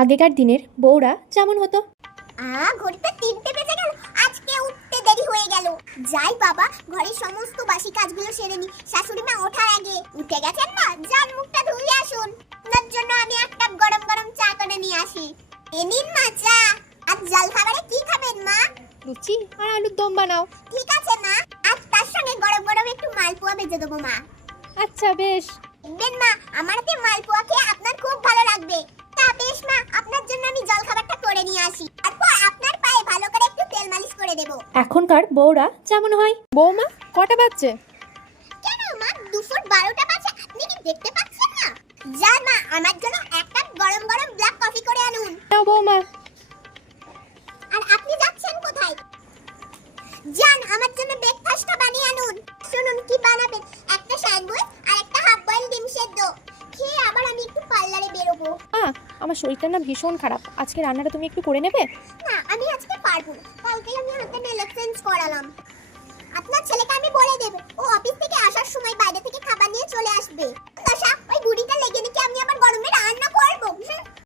আগেকার দিনের বউরা যেমন হতো। ঘড়িতে 3টে বেজে গেল, আজকে উঠতে দেরি হয়ে গেল। যাই বাবা, ঘরের সমস্ত বাসি কাজগুলো সেরে নি। শাশুড়ি মা ওঠার আগে উঠে গেছেন না, যান মুখটা ধুয়ে আসুন। আপনার জন্য আমি এক কাপ গরম গরম চা করে নিয়ে আসি। এ নিন মা চা। আর জল খাবারে কি খাবেন মা? লুচি আর আলুর দম বানাও। ঠিক আছে মা, আর তার সঙ্গে গরম গরম একটু মালপোয়া ভেজে দেবো মা। আচ্ছা বেশ। দেখবেন মা, আমার হাতে মালপোয়া খেয়ে আপনার খুব ভালো লাগবে। তা বেশ মা, আপনার জন্য আমি জল খাবারটা করে নিয়ে আসি। তারপর আপনার পায়ে ভালো করে একটু তেল মালিশ করে দেব। এখনকার বউরা যেমন হয়। বৌমা কটা বাজছে? কেন মা, দুপুর 12টা বাজে, আপনি কি দেখতে পাচ্ছেন না? যান মা, আমার জন্য এক কাপ গরম গরম ব্ল্যাক কফি করে আনুন। নাও বৌমা। আর আপনি যাচ্ছেন কোথায়? যান, আমার জন্য ব্রেকফাস্টটা বানিয়ে আনুন। শুনুন কি বানাবেন, একটা স্যান্ডউইচ আর একটা হাফ বয়েল ডিম সেদ্ধ। খেয়ে আবার আমি একটু পার্লারে বেরোবো। আমার শরীরটা না ভীষণ খারাপ, আজকে রান্নাটা তুমি একটু করে নেবে? না, আমি আজকে পারবো না। কালকে আমি হাতে নেল এক্সচেঞ্জ করালাম। আপনার ছেলেকে আমি বলে দেব, ও অফিস থেকে আসার সময় বাইরে থেকে খাবার নিয়ে চলে আসবে।